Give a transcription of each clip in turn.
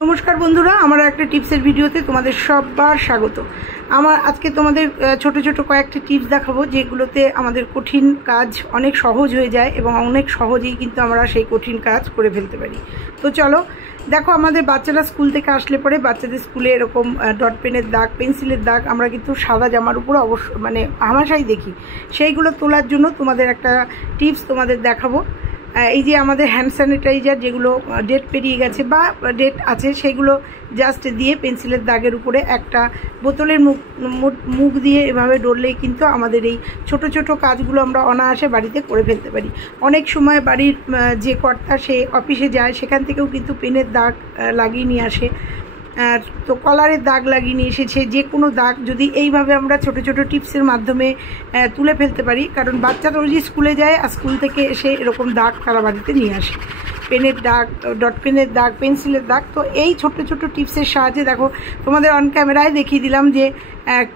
नमस्कार बंधुरा आमार एक टिप्सर भिडियोते तुम्हादेर सबबार स्वागत। आमार आजके तुम्हादेर छोटो छोटो कयेकटी टिप्स देखाबो जेगुलोते आमादेर कठिन काज अनेक सहज हये जाय एबं अनेक सहजेई किन्तु आमरा सेई कठिन काज करे फेलते पारी। तो चलो देखो आमादेर बाच्चारा स्कूल थेके आसले परे बाच्चादेर स्कूले एरकम डट पेनेर दाग पेंसिलेर दाग आमरा किन्तु सादा जामार उपर अवश्य माने हामेशाई देखी। सेइगुलो तोलार जोन्नो तुम्हादेर एकटा टिप्स तुम्हादेर देखाबो। এই যে আমাদের হ্যান্ড স্যানিটাইজার যেগুলো ডেট পেরিয়ে গেছে বা ডেট আছে সেগুলো জাস্ট দিয়ে পেন্সিলের দাগের উপরে একটা বোতলের মুখ দিয়ে এভাবে ডললেই কিন্তু আমাদের এই ছোট ছোট কাজগুলো আমরা অনায়াসে বাড়িতে করে ফেলতে পারি। অনেক সময় বাড়ির যে কর্তা সে অফিসে যায় সেখান থেকেও কিন্তু পেনের দাগ লাগিয়ে নিয়ে আসে, তো কলারের দাগ লাগিয়ে নিয়ে এসেছে। যে কোনো দাগ যদি এইভাবে আমরা ছোট ছোট টিপসের মাধ্যমে তুলে ফেলতে পারি, কারণ বাচ্চা তো রোজই স্কুলে যায় আর স্কুল থেকে এসে এরকম দাগ তারা বাড়িতে নিয়ে আসে, পেনের দাগ ডট পেনের দাগ পেন্সিলের দাগ। তো এই ছোট্ট ছোট্ট টিপসের সাহায্যে দেখো তোমাদের অন ক্যামেরায় দেখিয়ে দিলাম যে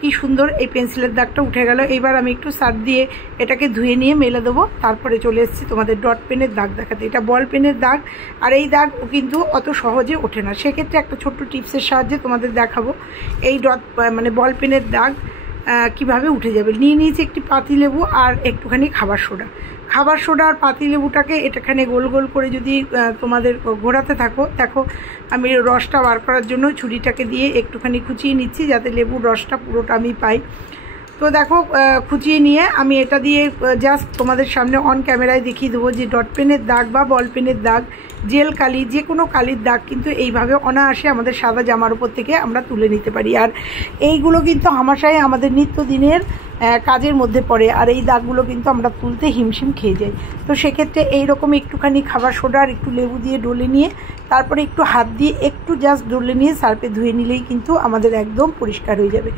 কি সুন্দর এই পেন্সিলের দাগটা উঠে গেল। এবার আমি একটু সার্ফ দিয়ে এটাকে ধুয়ে নিয়ে মেলে দেবো, তারপরে চলে এসেছি তোমাদের ডট পেনের দাগ দেখাতে। এটা বল পেনের দাগ আর এই দাগ কিন্তু অত সহজে ওঠে না, সেক্ষেত্রে একটা ছোট্ট টিপসের সাহায্যে তোমাদের দেখাবো এই ডট মানে বল পেনের দাগ কিভাবে উঠে যাবে। নিয়ে নিয়েছি একটি পাতিলেবু আর একটুখানি খাবার সোডা আর পাতিলেবুটাকে এটাখানে গোল গোল করে যদি তোমাদের ঘোরাতে থাকো, দেখো আমি রসটা বার করার জন্য ছুরিটাকে দিয়ে একটুখানি খুঁচিয়ে নিচ্ছি যাতে লেবুর রসটা পুরোটা আমি পাই। তো দেখো খুঁচিয়ে নিয়ে আমি এটা দিয়ে জাস্ট তোমাদের সামনে অন ক্যামেরায় দেখিয়ে দেবো যে ডট পেনের দাগ বা বল পেনের দাগ জেল কালি যে কোনো কালির দাগ কিন্তু এইভাবে অনায়াসে আমাদের সাদা জামার উপর থেকে আমরা তুলে নিতে পারি। আর এইগুলো কিন্তু হামেশাই আমাদের নিত্যদিনের কাজের মধ্যে পড়ে আর এই দাগগুলো কিন্তু আমরা তুলতে হিমশিম খেয়ে যাই। তো সেক্ষেত্রে এইরকম একটুখানি খাবার সোডা আর একটু লেবু দিয়ে ডলে নিয়ে তারপরে একটু হাত দিয়ে একটু জাস্ট ডলে নিয়ে সার্ফে ধুয়ে নিলেই কিন্তু আমাদের একদম পরিষ্কার হয়ে যাবে।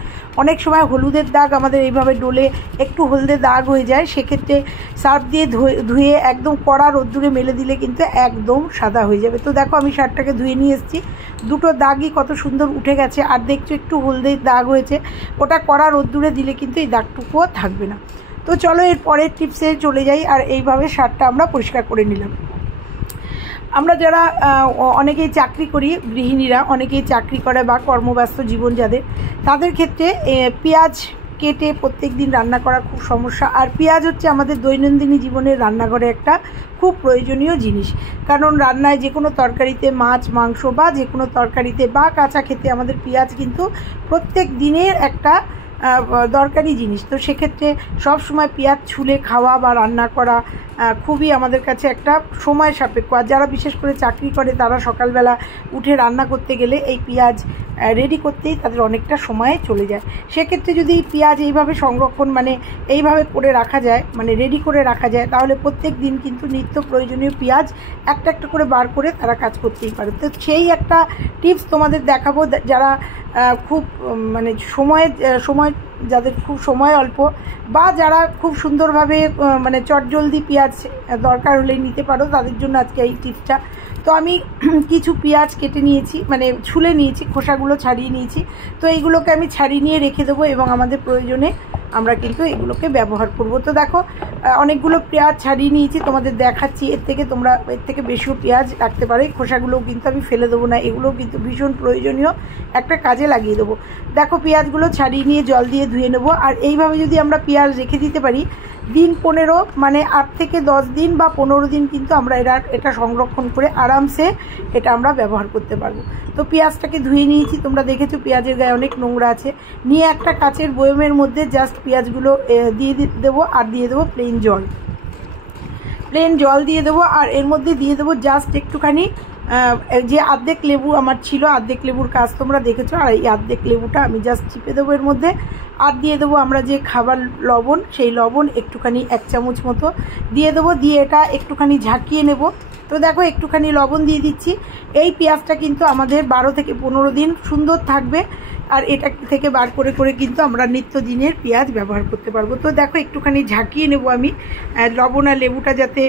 অনেক সময় হলুদের দাগ আমাদের এইভাবে ডলে একটু হলদে দাগ হয়ে যায়, সেক্ষেত্রে সার্ফ দিয়ে ধুয়ে একদম কড়া রোদ্দুরে মেলে দিলে কিন্তু একদম সাদা হয়ে যাবে। তো দেখো আমি শার্টটাকে ধুয়ে নিয়ে এসেছি, দুটো দাগই কত সুন্দর উঠে গেছে আর দেখছো একটু হলদে দাগ হয়েছে, ওটা কড়া রোদ্দুরে দিলে কিন্তু এই দাগটুকুও থাকবে না। তো চলো এর পরের টিপসে চলে যাই। আর এইভাবে শার্টটা আমরা পরিষ্কার করে নিলাম। আমরা যারা অনেকেই চাকরি করি, গৃহিণীরা অনেকেই চাকরি করে বা কর্মব্যস্ত জীবন যাদের, তাদের ক্ষেত্রে পেঁয়াজ কেটে প্রত্যেক দিন রান্না করা খুব সমস্যা। আর পেঁয়াজ হচ্ছে আমাদের দৈনন্দিন জীবনের রান্নাঘরে একটা খুব প্রয়োজনীয় জিনিস, কারণ রান্নায় যে কোনো তরকারিতে মাছ মাংস বা যে কোনো তরকারিতে বা কাঁচা খেতে আমাদের পেঁয়াজ কিন্তু প্রত্যেক দিনের একটা দরকারি জিনিস। তো সেক্ষেত্রে সব সময় পেঁয়াজ ছুলে খাওয়া বা রান্না করা খুবই আমাদের কাছে একটা সময় সাপেক্ষ। আর যারা বিশেষ করে চাকরি করে তারা সকালবেলা উঠে রান্না করতে গেলে এই পেঁয়াজ রেডি করতেই তাদের অনেকটা সময় চলে যায়। সেক্ষেত্রে যদি পেঁয়াজ এইভাবে সংরক্ষণ মানে এইভাবে করে রাখা যায়, মানে রেডি করে রাখা যায়, তাহলে প্রত্যেক দিন কিন্তু নিত্য প্রয়োজনীয় পেঁয়াজ একটা একটা করে বার করে তারা কাজ করতেই পারে। তো সেই একটা টিপস তোমাদের দেখাবো যারা খুব মানে সময় যাদের খুব সময় অল্প বা যারা খুব সুন্দরভাবে মানে চটজলদি পেঁয়াজ দরকার হলেই নিতে পারো, তাদের জন্য আজকে এই টিপসটা। তো আমি কিছু পেঁয়াজ কেটে নিয়েছি, মানে ছুলে নিয়েছি, খোসাগুলো ছাড়িয়ে নিয়েছি। তো এইগুলোকে আমি ছাড়িয়ে নিয়ে রেখে দেবো এবং আমাদের প্রয়োজনে আমরা কিন্তু এগুলোকে ব্যবহার করব। তো দেখো অনেকগুলো পেঁয়াজ ছাড়িয়ে নিয়েছি, তোমাদের দেখাচ্ছি। এর থেকে বেশিও পেঁয়াজ রাখতে পারো। এই খোসাগুলোও কিন্তু আমি ফেলে দেবো না, এগুলোও কিন্তু ভীষণ প্রয়োজনীয় একটা কাজে লাগিয়ে দেবো। দেখো পেঁয়াজগুলো ছাড়িয়ে নিয়ে জল দিয়ে ধুয়ে নেবো। আর এইভাবে যদি আমরা পেঁয়াজ রেখে দিতে পারি দিন 15 মানে 8 থেকে 10 দিন বা 15 দিন কিন্তু আমরা এটা সংরক্ষণ করে আরামসে এটা আমরা ব্যবহার করতে পারবো। তো পেঁয়াজটাকে ধুয়ে নিয়েছি, তোমরা দেখেছো পেঁয়াজের গায়ে অনেক নোংরা আছে। নিয়ে একটা কাচের বয়মের মধ্যে জাস্ট পেঁয়াজগুলো দিয়ে দেবো আর দিয়ে দেবো প্লেন জল দিয়ে দেবো। আর এর মধ্যে দিয়ে দেবো জাস্ট একটুখানি যে অর্ধেক লেবু আমার ছিল, অর্ধেক লেবুর কাজ তোমরা দেখেছো, আর এই অর্ধেক লেবুটা আমি জাস্ট চিপে দেবো এর মধ্যে। আর দিয়ে দেবো আমরা যে খাবার লবণ, সেই লবণ একটুখানি 1 চামচ মতো দিয়ে দেবো, দিয়ে এটা একটুখানি ঝাঁকিয়ে নেব। তো দেখো একটুখানি লবণ দিয়ে দিচ্ছি। এই পেঁয়াজটা কিন্তু আমাদের 12 থেকে 15 দিন সুন্দর থাকবে আর এটা থেকে বার করে করে কিন্তু আমরা নিত্যদিনের পেঁয়াজ ব্যবহার করতে পারবো। তো দেখো একটুখানি ঝাঁকিয়ে নেব আমি, লবণ আর লেবুটা যাতে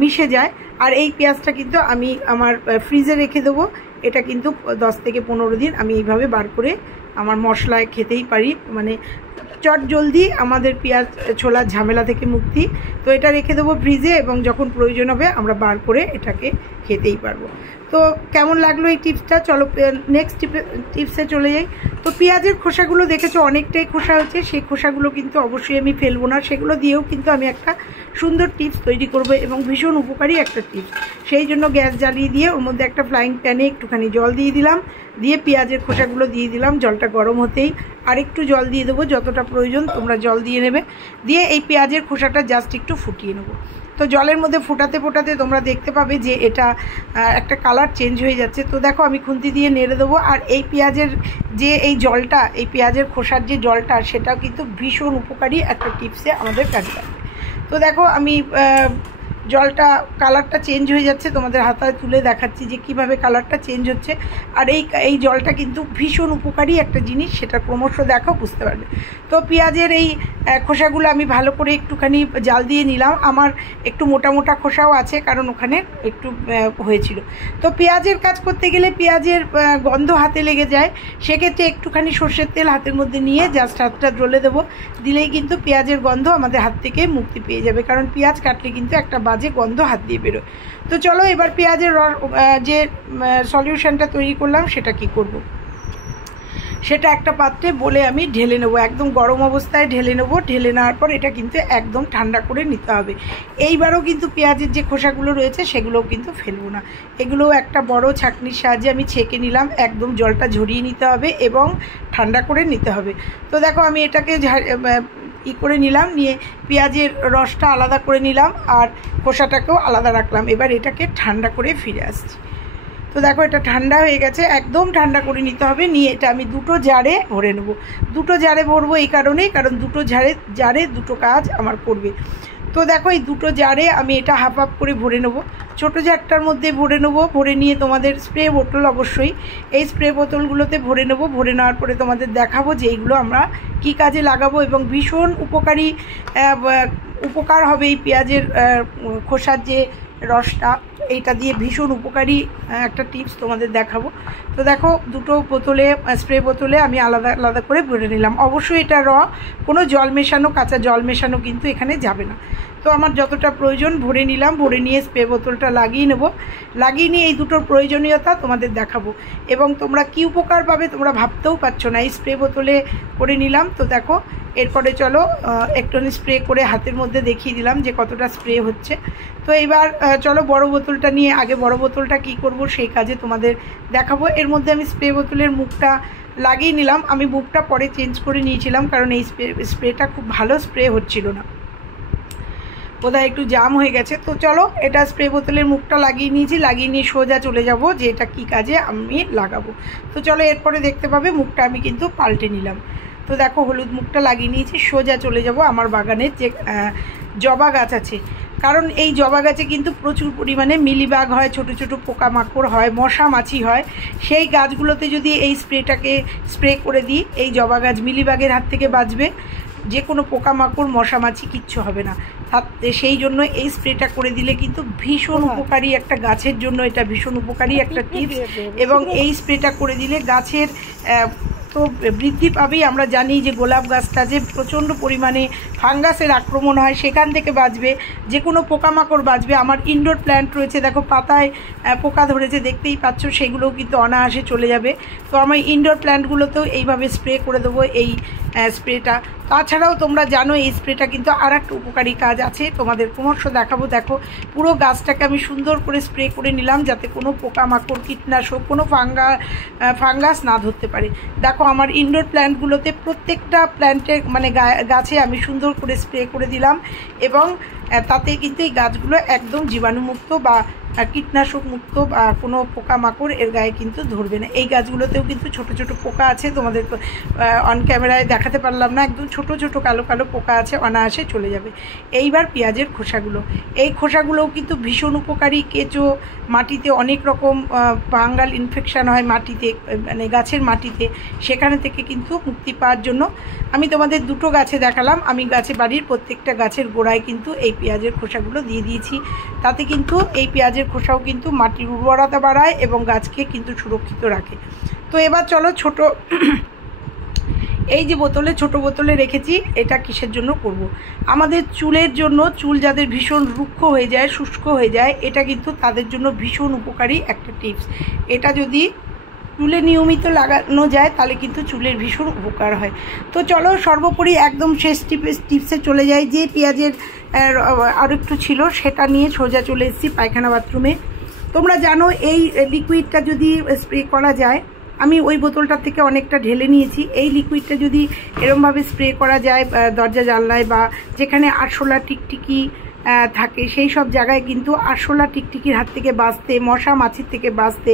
মিশে যায়। আর এই পেঁয়াজটা কিন্তু আমি আমার ফ্রিজে রেখে দেবো। এটা কিন্তু 10 থেকে 15 দিন আমি এইভাবে বার করে আমার মশলায় খেতেই পারি, মানে চট জলদি আমাদের পেঁয়াজ ছোলার ঝামেলা থেকে মুক্তি। তো এটা রেখে দেবো ফ্রিজে, এবং যখন প্রয়োজন হবে আমরা বার করে এটাকে খেতেই পারবো। তো কেমন লাগলো এই টিপসটা? চলো নেক্সট টিপসে চলে যাই। তো পেঁয়াজের খোসাগুলো দেখেছো অনেকটাই খোসা হচ্ছে, সেই খোসাগুলো কিন্তু অবশ্যই আমি ফেলবো না, সেগুলো দিয়েও কিন্তু আমি একটা সুন্দর টিপস তৈরি করব এবং ভীষণ উপকারী একটা টিপস। সেই জন্য গ্যাস জ্বালিয়ে দিয়ে ওর মধ্যে একটা ফ্রাইং প্যানে একটুখানি জল দিয়ে দিলাম, দিয়ে পেঁয়াজের খোসাগুলো দিয়ে দিলাম। জলটা গরম হতেই আরেকটু জল দিয়ে দেবো, যতটা প্রয়োজন তোমরা জল দিয়ে নেবে। দিয়ে এই পেঁয়াজের খোসাটা জাস্ট একটু ফুটিয়ে নেবো। তো জলের মধ্যে ফোটাতে ফোটাতে তোমরা দেখতে পাবে যে এটা একটা কালার চেঞ্জ হয়ে যাচ্ছে। তো দেখো আমি খুন্তি দিয়ে নেড়ে দেবো। আর এই পেঁয়াজের যে এই জলটা, এই পেঁয়াজের খোসার যে জলটা, সেটাও কিন্তু ভীষণ উপকারী একটা টিপসে আমাদের কাজে লাগবে। তো দেখো আমি জলটা কালারটা চেঞ্জ হয়ে যাচ্ছে, তোমাদের হাতায় তুলে দেখাচ্ছি যে কিভাবে কালারটা চেঞ্জ হচ্ছে। আর এই জলটা কিন্তু ভীষণ উপকারী একটা জিনিস, সেটা ক্রমশ দেখো বুঝতে পারবে। তো পেঁয়াজের এই খোসাগুলো আমি ভালো করে একটুখানি জাল দিয়ে নিলাম। আমার একটু মোটা মোটা খোসাও আছে, কারণ ওখানে একটু হয়েছিল। তো পেঁয়াজের কাজ করতে গেলে পেঁয়াজের গন্ধ হাতে লেগে যায়, সেক্ষেত্রে একটুখানি সর্ষের তেল হাতের মধ্যে নিয়ে জাস্ট হাতটা জ্বলে দেবো, দিলেই কিন্তু পেঁয়াজের গন্ধ আমাদের হাত থেকে মুক্তি পেয়ে যাবে। কারণ পেঁয়াজ কাটলে কিন্তু একটা বাজে গন্ধ হাত দিয়ে বেরোয়। তো চলো এবার পেঁয়াজের যে সলিউশনটা তৈরি করলাম সেটা কি করব, সেটা একটা পাত্রে বলে আমি ঢেলে নেবো, একদম গরম অবস্থায় ঢেলে নেবো। ঢেলে নেওয়ার পর এটা কিন্তু একদম ঠান্ডা করে নিতে হবে। এইবারও কিন্তু পেঁয়াজের যে খোসাগুলো রয়েছে সেগুলোও কিন্তু ফেলবো না, এগুলোও একটা বড় ছাঁকনির সাহায্যে আমি ছেঁকে নিলাম। একদম জলটা ঝরিয়ে নিতে হবে এবং ঠান্ডা করে নিতে হবে। তো দেখো আমি এটাকে করে নিলাম, নিয়ে পেঁয়াজের রসটা আলাদা করে নিলাম আর খোসাটাকেও আলাদা রাখলাম। এবার এটাকে ঠান্ডা করে ফিরে আসছি। তো দেখো এটা ঠান্ডা হয়ে গেছে, একদম ঠান্ডা করে নিতে হবে। নিয়ে এটা আমি দুটো জারে ভরে নেব। দুটো জারে ভরবো এই কারণেই, কারণ দুটো জারে দুটো কাজ আমার করবে। তো দেখো এই দুটো জারে আমি এটা হাফ হাফ করে ভরে নেব। ছোটো জারটার মধ্যে ভরে নেবো, ভরে নিয়ে তোমাদের স্প্রে বোতল, অবশ্যই এই স্প্রে বোতলগুলোতে ভরে নেব। ভরে নেওয়ার পরে তোমাদের দেখাবো যে এইগুলো আমরা কি কাজে লাগাবো, এবং ভীষণ উপকার হবে এই পেঁয়াজের খোসার যে রসটা, এইটা দিয়ে ভীষণ উপকারী একটা টিপস তোমাদের দেখাবো। তো দেখো দুটো বোতলে, স্প্রে বোতলে আমি আলাদা আলাদা করে ভরে নিলাম। অবশ্যই এটা কোনো জল মেশানো, কাঁচা জল মেশানো কিন্তু এখানে যাবে না। তো আমার যতটা প্রয়োজন ভরে নিলাম, ভরে নিয়ে স্প্রে বোতলটা লাগিয়ে নেব। লাগিয়ে নিয়ে এই দুটোর প্রয়োজনীয়তা তোমাদের দেখাবো, এবং তোমরা কি উপকার পাবে তোমরা ভাবতেও পারছো না। এই স্প্রে বোতলে করে নিলাম। তো দেখো এরপরে চলো একটু স্প্রে করে হাতের মধ্যে দেখিয়ে দিলাম যে কতটা স্প্রে হচ্ছে। তো এবার চলো বড় বোতলটা নিয়ে, আগে বড় বোতলটা কি করব সেই কাজে তোমাদের দেখাবো। এর মধ্যে আমি স্প্রে বোতলের মুখটা লাগিয়ে নিলাম। আমি মুখটা পরে চেঞ্জ করে নিয়েছিলাম, কারণ এই স্প্রেটা খুব ভালো স্প্রে হচ্ছিল না, বোধহয় একটু জাম হয়ে গেছে। তো চলো এটা স্প্রে বোতলের মুখটা লাগিয়ে নিয়েছি, লাগিয়ে নিয়ে সোজা চলে যাব যে এটা কী কাজে আমি লাগাবো। তো চলো এরপরে দেখতে পাবে মুখটা আমি কিন্তু পাল্টে নিলাম। তো দেখো হলুদ মুখটা লাগিয়ে নিয়েছি, সোজা চলে যাব আমার বাগানের যে জবা গাছ আছে। কারণ এই জবা গাছে কিন্তু প্রচুর পরিমাণে মিলিবাগ হয়, ছোট ছোট পোকামাকড় হয়, মশা মাছি হয়। সেই গাছগুলোতে যদি এই স্প্রেটাকে স্প্রে করে দিই, এই জবা গাছ মিলিবাগের হাত থেকে বাঁচবে, যে কোনো পোকামাকড় মশা মাছি কিচ্ছু হবে না। সেই জন্য এই স্প্রেটা করে দিলে কিন্তু ভীষণ উপকারী একটা গাছের জন্য, এটা ভীষণ উপকারী একটা টিপস। এবং এই স্প্রেটা করে দিলে গাছের তো বৃদ্ধি পাবেই। আমরা জানি যে গোলাপ গাছটা যে প্রচণ্ড পরিমাণে ফাঙ্গাসের আক্রমণ হয়, সেখান থেকে বাঁচবে, যে কোনো পোকামাকড় বাঁচবে। আমার ইনডোর প্ল্যান্ট রয়েছে, দেখো পাতায় পোকা ধরেছে দেখতেই পাচ্ছ, সেগুলোও কিন্তু অনায়াসে চলে যাবে। তো আমার ইনডোর প্ল্যান্টগুলোতেও এইভাবে স্প্রে করে দেবো এই স্প্রেটা। তাছাড়াও তোমরা জানো এই স্প্রেটা কিন্তু আর একটা উপকারী কাজ আছে, তোমাদের ক্রমশ দেখাবো। দেখো পুরো গাছটাকে আমি সুন্দর করে স্প্রে করে নিলাম, যাতে কোনো পোকামাকড়, কীটনাশক, কোনো ফাঙ্গাস না ধরতে পারে। দেখো আমার ইনডোর প্ল্যান্টগুলোতে প্রত্যেকটা প্ল্যান্টে মানে গাছে আমি সুন্দর করে স্প্রে করে দিলাম, এবং তাতে কিন্তু এই গাছগুলো একদম জীবাণুমুক্ত বা কীটনাশক মুক্ত বা কোনো পোকামাকড় এর গায়ে কিন্তু ধরবে না। এই গাছগুলোতেও কিন্তু ছোট ছোট পোকা আছে, তোমাদের অন ক্যামেরায় দেখাতে পারলাম না, একদম ছোট ছোট কালো কালো পোকা আছে, অনায়াসে চলে যাবে। এইবার পেঁয়াজের খোসাগুলো, এই খোসাগুলোও কিন্তু ভীষণ উপকারী। কেঁচো, মাটিতে অনেক রকম ফাঙ্গাল ইনফেকশান হয় মাটিতে, মানে গাছের মাটিতে, সেখানে থেকে কিন্তু মুক্তি পাওয়ার জন্য আমি তোমাদের দুটো গাছে দেখালাম। আমি বাড়ির প্রত্যেকটা গাছের গোড়ায় কিন্তু এই পেঁয়াজের খোসাগুলো দিয়ে দিয়েছি। তাতে কিন্তু এই পেঁয়াজের খোসাও কিন্তু মাটির উর্বরতা বাড়ায় এবং গাছকে কিন্তু সুরক্ষিত রাখে। তো এবার চলো এই যে বোতলে, ছোট বোতলে রেখেছি, এটা কিসের জন্য করব। আমাদের চুলের জন্য, চুল যাদের ভীষণ রুক্ষ হয়ে যায়, শুষ্ক হয়ে যায়, এটা কিন্তু তাদের জন্য ভীষণ উপকারী একটা টিপস। এটা যদি চুলে নিয়মিত লাগানো যায় তাহলে কিন্তু চুলের ভীষণ উপকার হয়। তো চলো সর্বোপরি একদম শেষ টিপসে চলে যাই। যে পেঁয়াজের আর একটু ছিল সেটা নিয়ে সোজা চলে এসেছি পায়খানা বাথরুমে। তোমরা জানো এই লিকুইডটা যদি স্প্রে করা যায়, আমি ওই বোতলটার থেকে অনেকটা ঢেলে নিয়েছি। এই লিকুইডটা যদি এরমভাবে স্প্রে করা যায় দরজা জানলায় বা যেখানে আরশোলা টিকটিকি থাকে সেই সব জায়গায় কিন্তু আরশোলা টিকটিকির হাত থেকে বাঁচতে, মশা মাছির থেকে বাঁচতে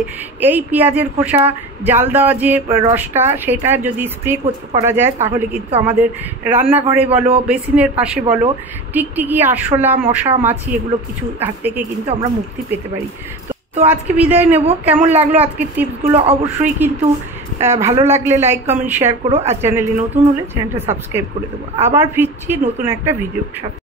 এই পেঁয়াজের খোসা জাল দেওয়া যে রসটা, সেটা যদি স্প্রে করা যায় তাহলে কিন্তু আমাদের রান্নাঘরে বলো, বেসিনের পাশে বলো, টিকটিকি, আরশোলা, মশা মাছি এগুলো কিছু হাত থেকে কিন্তু আমরা মুক্তি পেতে পারি। তো আজকে বিদায় নেব। কেমন লাগলো আজকের টিপসগুলো অবশ্যই কিন্তু ভালো লাগলে লাইক, কমেন্ট, শেয়ার করো। আর চ্যানেলে নতুন হলে চ্যানেলটা সাবস্ক্রাইব করে দেবো। আবার ফিরছি নতুন একটা ভিডিওর সাথে।